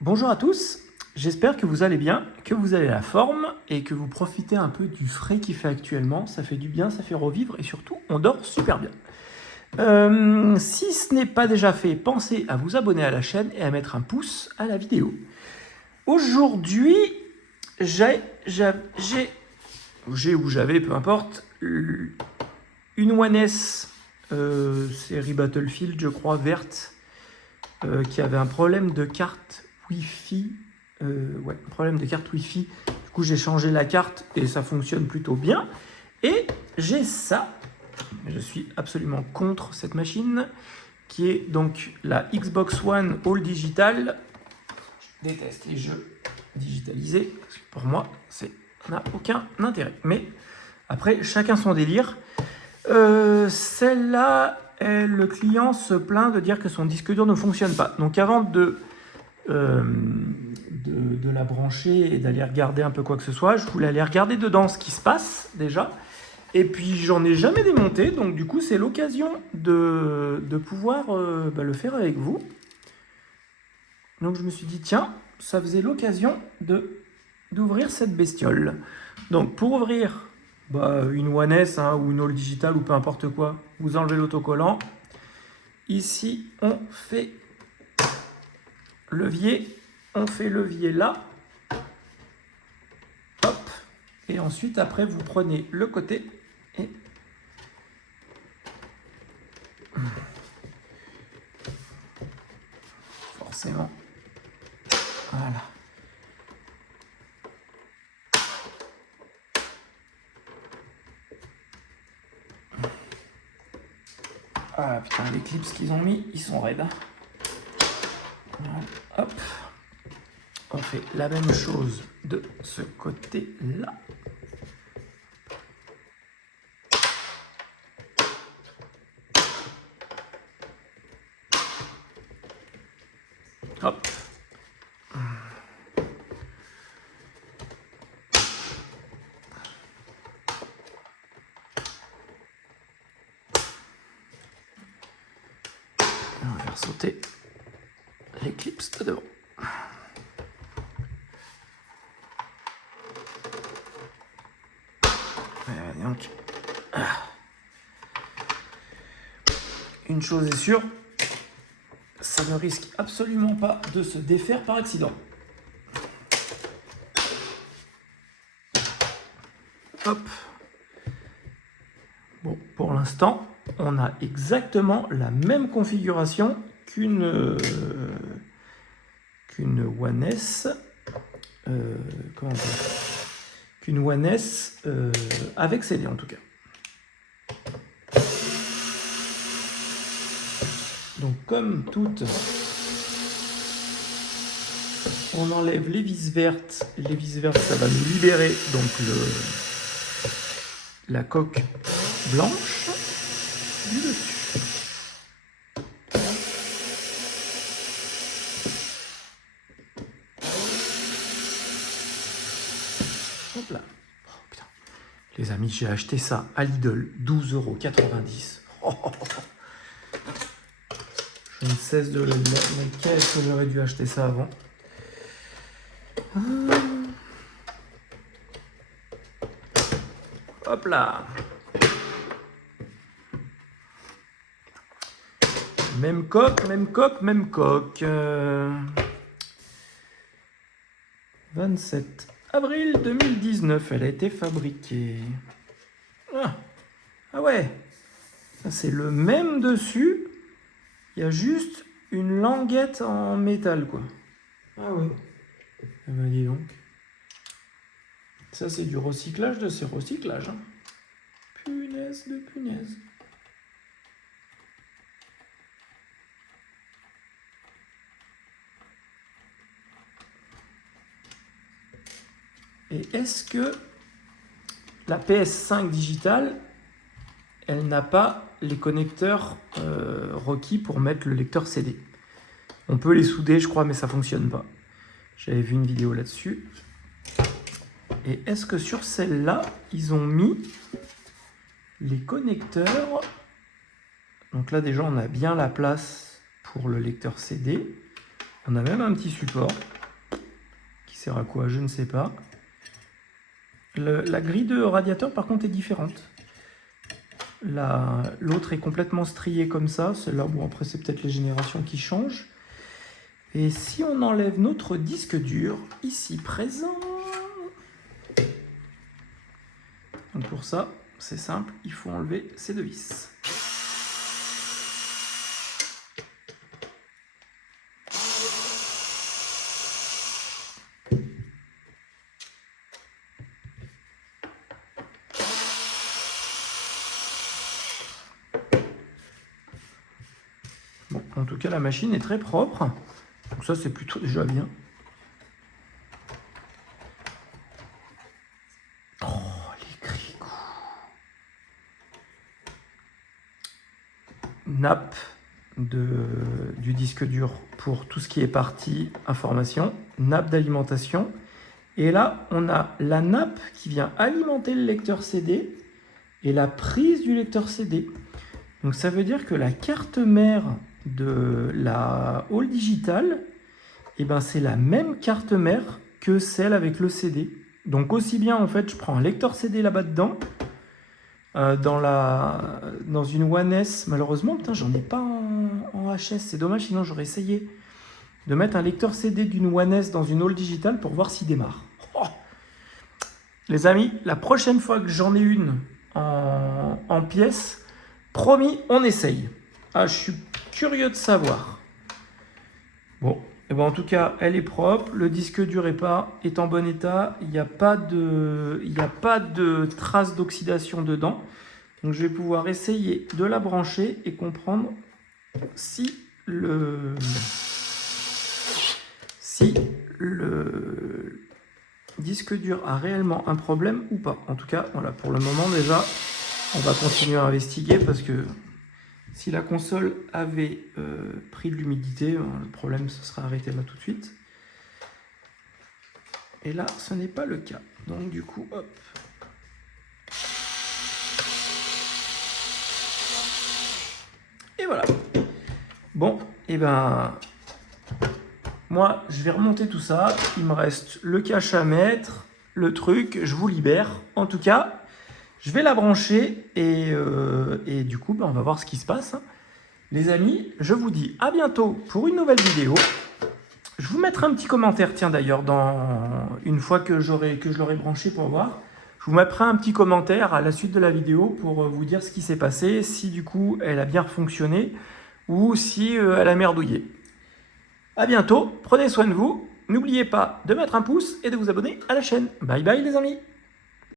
Bonjour à tous, j'espère que vous allez bien, que vous avez la forme et que vous profitez un peu du frais qu'il fait actuellement. Ça fait du bien, ça fait revivre et surtout on dort super bien. Si ce n'est pas déjà fait, pensez à vous abonner à la chaîne et à mettre un pouce à la vidéo. Aujourd'hui, j'ai ou j'avais, peu importe, une One S série Battlefield, je crois, verte, qui avait un problème de carte Wi-Fi. Problème de carte Wi-Fi. Du coup, j'ai changé la carte et ça fonctionne plutôt bien. Et j'ai ça. Je suis absolument contre cette machine, qui est donc la Xbox One All Digital. Je déteste les jeux digitalisés, parce que pour moi, ça n'a aucun intérêt. Mais après, chacun son délire. Celle-là, le client se plaint de dire que son disque dur ne fonctionne pas. Donc avant de la brancher et d'aller regarder un peu quoi que ce soit, je voulais aller regarder dedans ce qui se passe déjà. Et puis j'en ai jamais démonté, donc du coup c'est l'occasion de pouvoir le faire avec vous. Donc je me suis dit tiens, ça faisait l'occasion d'ouvrir cette bestiole. Donc pour ouvrir une One S ou une All Digital ou peu importe quoi, vous enlevez l'autocollant. Ici on fait levier, là. Hop. Et ensuite après vous prenez le côté et forcément voilà. Ah putain, les clips qu'ils ont mis, ils sont raides. Voilà. Hop. On fait la même chose de ce côté-là. Hop. On va faire sauter les clips de devant. Donc, une chose est sûre, ça ne risque absolument pas de se défaire par accident. Hop. Bon, pour l'instant, on a exactement la même configuration qu'une One S. Comment dire, qu'une One S avec CD en tout cas. Donc comme toutes, on enlève les vis vertes. Les vis vertes, ça va nous libérer donc la coque blanche du dessus. Hop là. Oh, putain. Les amis, j'ai acheté ça à Lidl, 12,90 €. Je ne cesse de le dire, mais qu'est-ce que j'aurais dû acheter ça avant? Hop là. Même coque. 27 avril 2019, elle a été fabriquée. Ah ouais, c'est le même dessus. Il y a juste une languette en métal, quoi. Ah ouais. Eh ben dis donc. Ça, c'est du recyclage de ces recyclages. Punaise de punaise. Et est-ce que la PS5 digitale, elle n'a pas les connecteurs requis pour mettre le lecteur CD? On peut les souder, je crois, mais ça ne fonctionne pas. J'avais vu une vidéo là-dessus. Et est-ce que sur celle-là, ils ont mis les connecteurs? Donc là, déjà, on a bien la place pour le lecteur CD. On a même un petit support qui sert à quoi, je ne sais pas. La grille de radiateur, par contre, est différente. L'autre est complètement striée comme ça. Celle-là, bon, après, c'est peut-être les générations qui changent. Et si on enlève notre disque dur, ici présent... Donc pour ça, c'est simple, il faut enlever ces deux vis. Bon, en tout cas, la machine est très propre. Donc ça, c'est plutôt déjà bien. Oh, les grigous. Nappe du disque dur pour tout ce qui est partie information. Nappe d'alimentation. Et là, on a la nappe qui vient alimenter le lecteur CD et la prise du lecteur CD. Donc ça veut dire que la carte mère de la All Digital, eh ben, c'est la même carte mère que celle avec le CD. Donc aussi bien, en fait, je prends un lecteur CD là-bas dedans, dans une One S, malheureusement, putain, j'en ai pas en HS, c'est dommage, sinon j'aurais essayé de mettre un lecteur CD d'une One S dans une All Digital pour voir s'il démarre. Oh, les amis, la prochaine fois que j'en ai une en pièces, promis, on essaye. Ah, je suis curieux de savoir. Bon, et ben en tout cas, elle est propre. Le disque dur est en bon état. Il n'y a pas de traces d'oxydation dedans. Donc, je vais pouvoir essayer de la brancher et comprendre si le disque dur a réellement un problème ou pas. En tout cas, voilà, pour le moment déjà, on va continuer à investiguer parce que si la console avait pris de l'humidité, le problème se serait arrêté là tout de suite. Et là, ce n'est pas le cas. Donc du coup, hop. Et voilà. Bon, et ben... moi, je vais remonter tout ça. Il me reste le cache à mettre, le truc, je vous libère. En tout cas, je vais la brancher et du coup, on va voir ce qui se passe. Les amis, je vous dis à bientôt pour une nouvelle vidéo. Je vous mettrai un petit commentaire, tiens d'ailleurs, une fois que je l'aurai branché pour voir. Je vous mettrai un petit commentaire à la suite de la vidéo pour vous dire ce qui s'est passé, si du coup elle a bien fonctionné ou si elle a merdouillé. À bientôt, prenez soin de vous. N'oubliez pas de mettre un pouce et de vous abonner à la chaîne. Bye bye les amis.